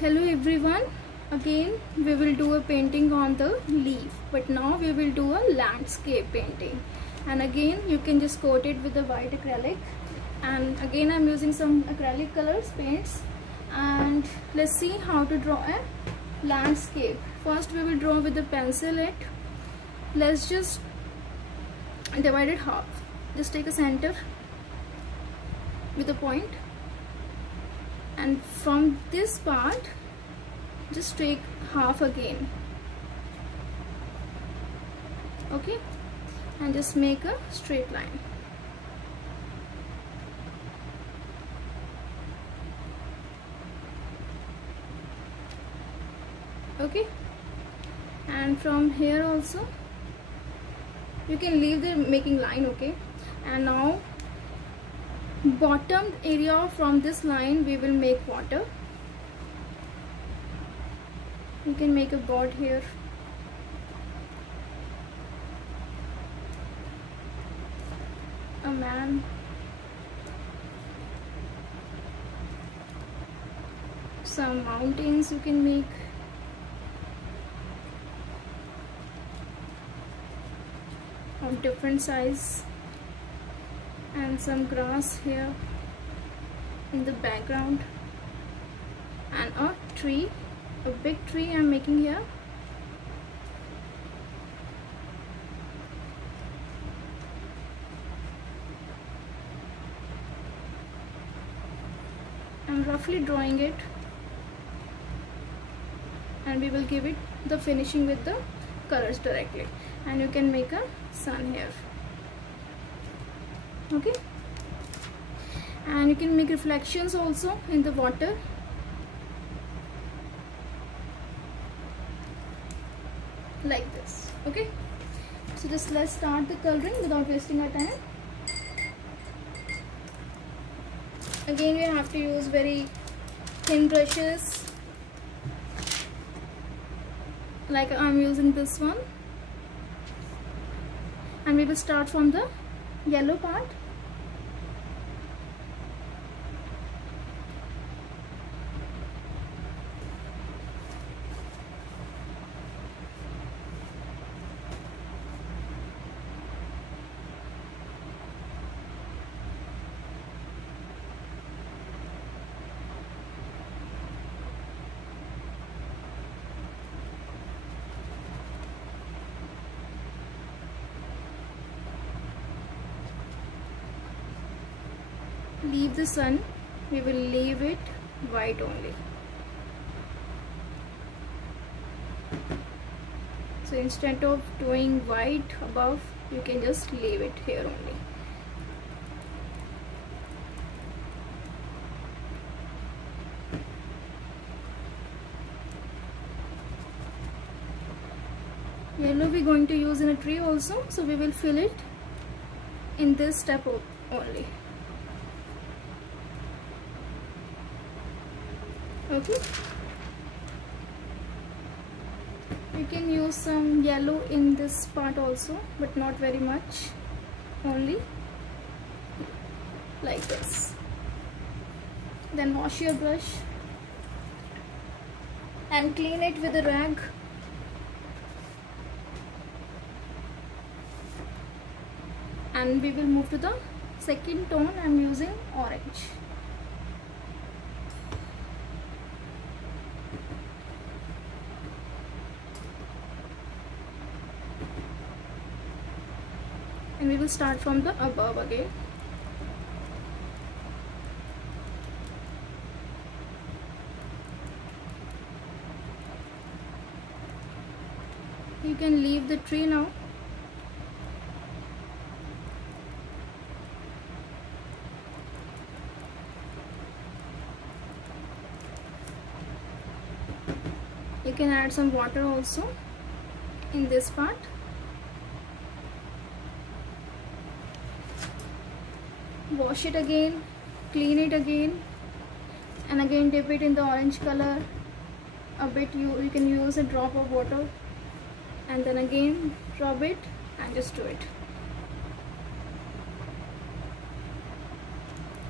Hello everyone, again we will do a painting on the leaf, but now we will do a landscape painting. And again you can just coat it with the white acrylic, and again I'm using some acrylic colors paints. And let's see how to draw a landscape. First we will draw with the pencil it. Let's just divide it half. Just take a center with a point, and from this part just take half again, okay, and just make a straight line. Okay, and from here also you can leave the making line, okay. And now bottom area, from this line we will make water. You can make a board here. A man. Some mountains you can make. Of different size. And some grass here in the background, and a tree, a big tree I'm making here. I'm roughly drawing it, and we will give it the finishing with the colors directly. And you can make a sun here, okay. And you can make reflections also in the water. Like this, okay. So just let's start the coloring without wasting our time. Again we have to use very thin brushes, like I'm using this one. And we will start from the yellow part. Leave the sun, we will leave it white only. So instead of doing white above, you can just leave it here only. Yellow we're going to use in a tree also, so we will fill it in this step only. Okay, you can use some yellow in this part also, but not very much, only like this. Then wash your brush and clean it with a rag. And we will move to the second tone. I'm using orange. And we will start from the above again. You can leave the tree now. You can add some water also in this part. Wash it again, clean it again, and again dip it in the orange color a bit. You can use a drop of water, and then again rub it and just do it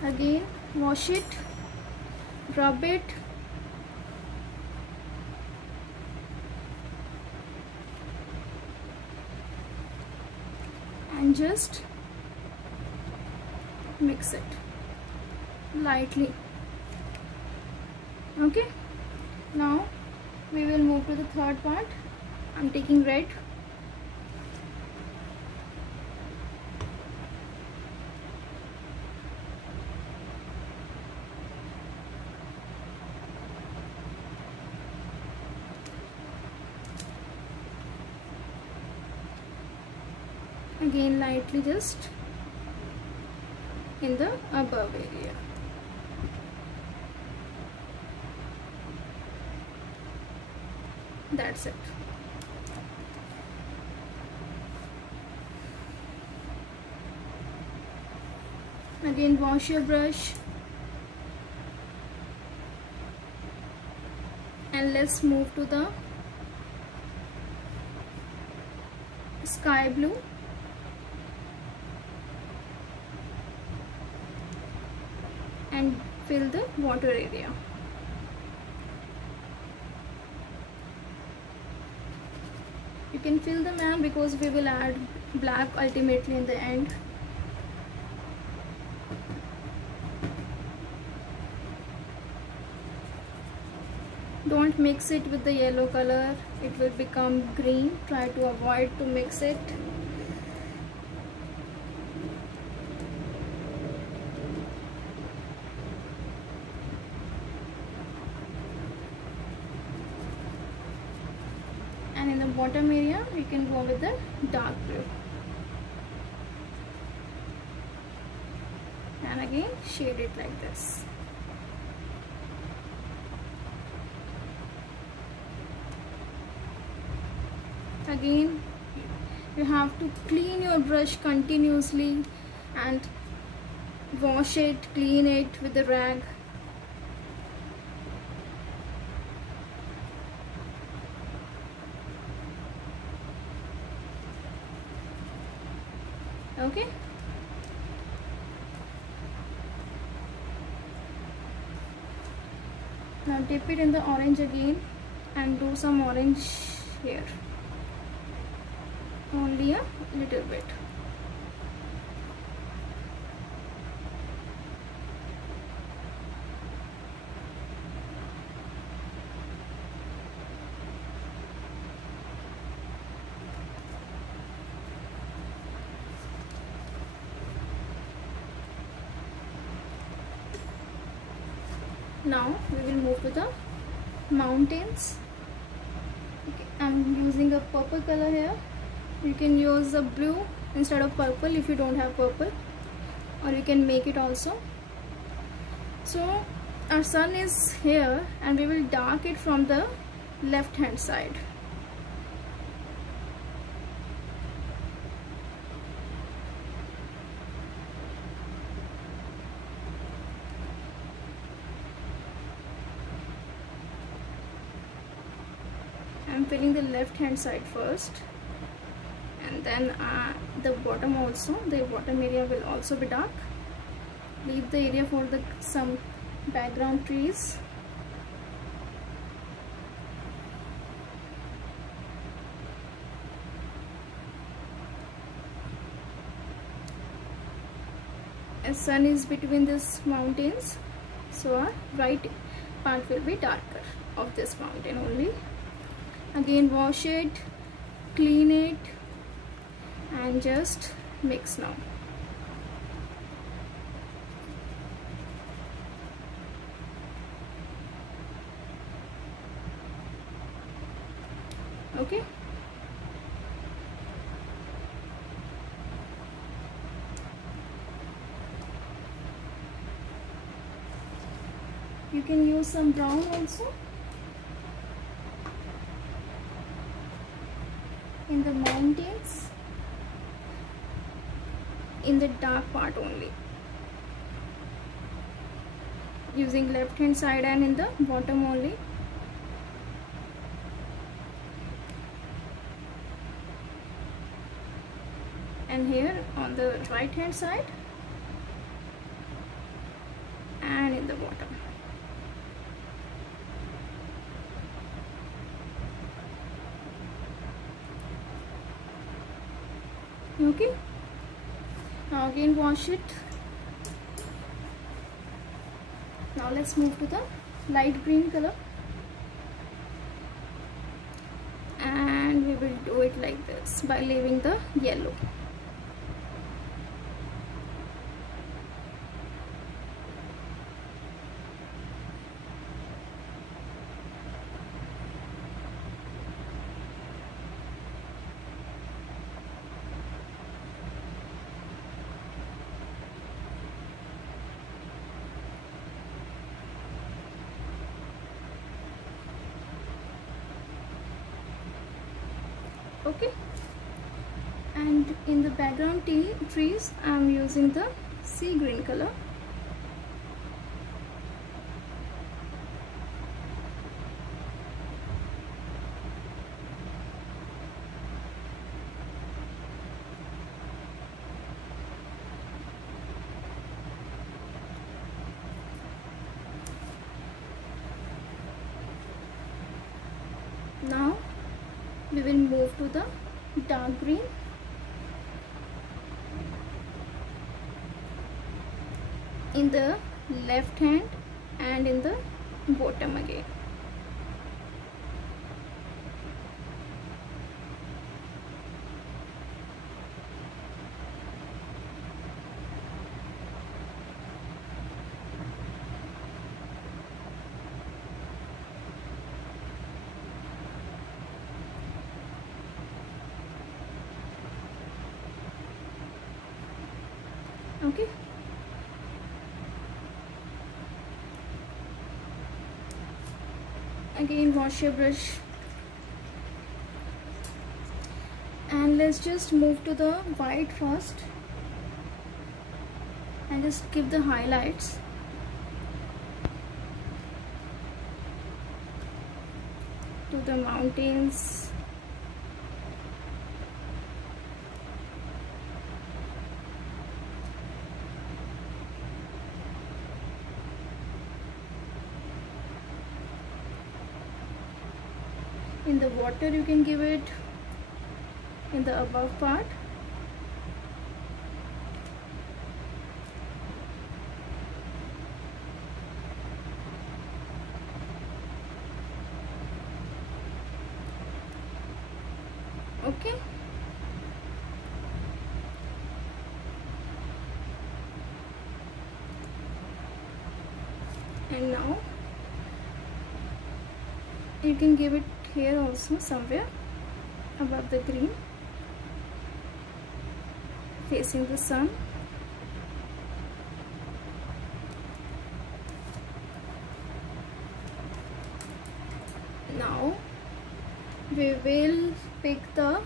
again. Wash it, rub it, and just mix it lightly. Okay, now we will move to the third part. I'm taking red. Again lightly, just in the above area. That's it. Again wash your brush and let's move to the sky blue. And fill the water area. You can fill the man because we will add black ultimately in the end. Don't mix it with the yellow color, it will become green. Try to avoid to mix it. And in the bottom area you can go with the dark blue. And again shade it like this. Again you have to clean your brush continuously and wash it, clean it with the rag. Okay, now dip it in the orange again and do some orange here, only a little bit. Now we will move to the mountains. Okay, I'm using a purple color here. You can use a blue instead of purple if you don't have purple, or you can make it also. So our sun is here and we will dark it from the left hand side. I'm filling the left hand side first, and then the bottom also, the bottom area will also be dark. Leave the area for some background trees. As sun is between these mountains, so our right part will be darker of this mountain only. Again wash it, clean it and just mix now. Okay. You can use some brown also in the mountains, in the dark part only, using left hand side and in the bottom only. And here on the right hand side and in the bottom. Okay, Now again wash it. Now let's move to the light green color, and we will do it like this by leaving the yellow. Okay, and in the background trees I am using the sea green color. Now we will move to the dark green. In the left hand and in the bottom again. Okay, again wash your brush, and let's just move to the white first and just give the highlights. To the mountains, in the water you can give it in the above part. Okay, and now you can give it here also somewhere above the green, facing the sun. Now we will pick the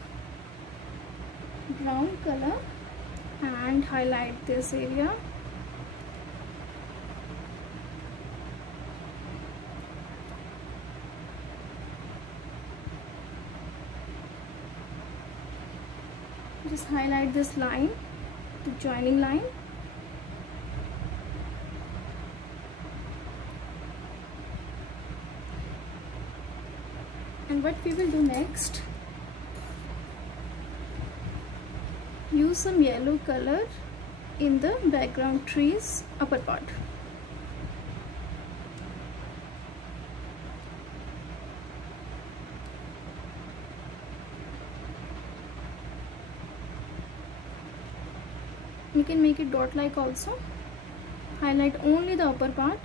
brown color and highlight this area. Just highlight this line, the joining line. And what we will do next, use some yellow color in the background trees upper part. You can make it dot like also. Highlight only the upper part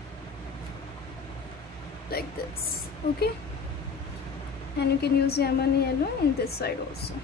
like this. Okay, and you can use lemon yellow in this side also.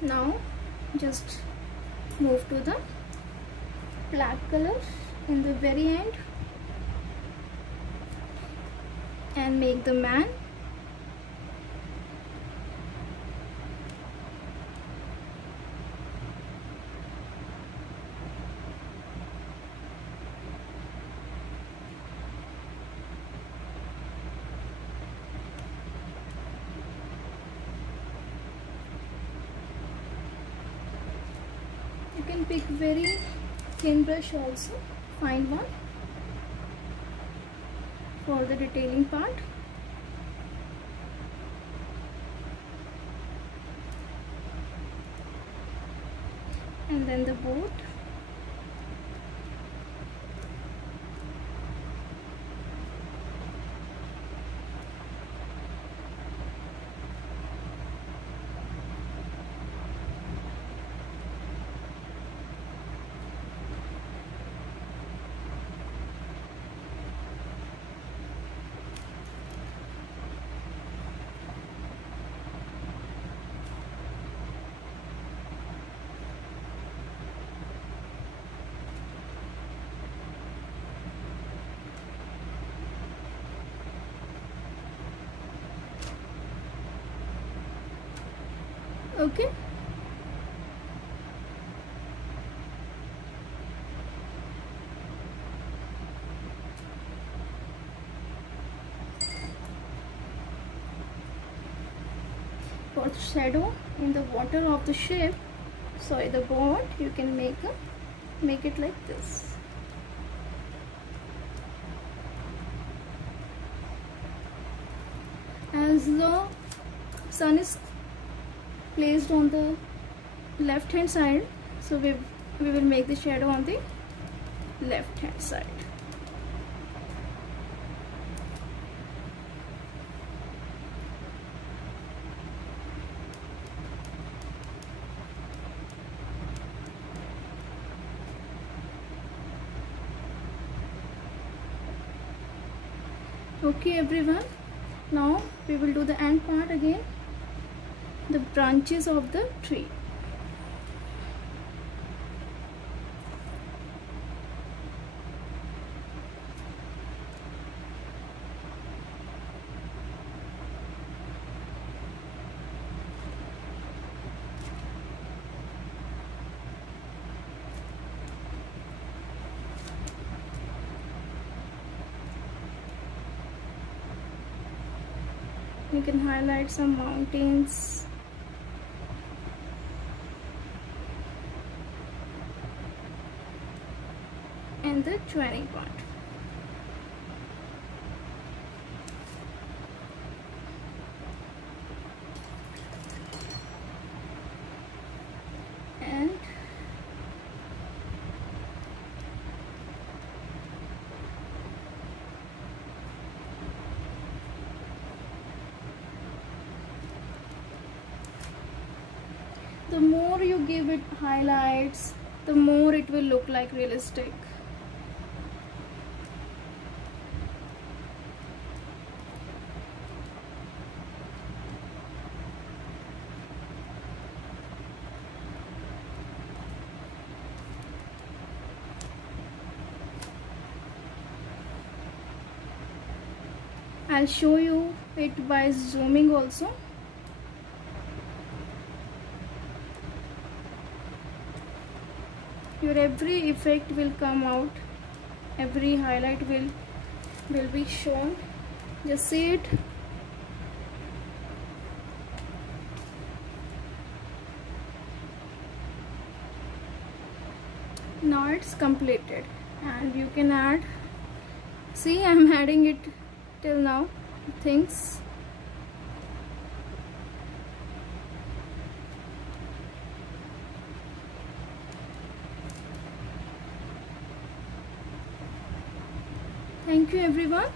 Now just move to the black color in the very end and make the man. pick very thin brush also, fine one, for the detailing part. And then the boat. Okay. For the shadow in the water of the ship, sorry, the boat, you can make it like this. As the sun is placed on the left hand side, so we will make the shadow on the left hand side. Okay everyone, now we will do the end part again, the branches of the tree. You can highlight some mountains. And the joining part. And the more you give it highlights, the more it will look like realistic. I'll show you it by zooming also. Your every effect will come out, every highlight will be shown. Just see it. Now it's completed, and you can add, see, I'm adding it till now things. Thank you everyone.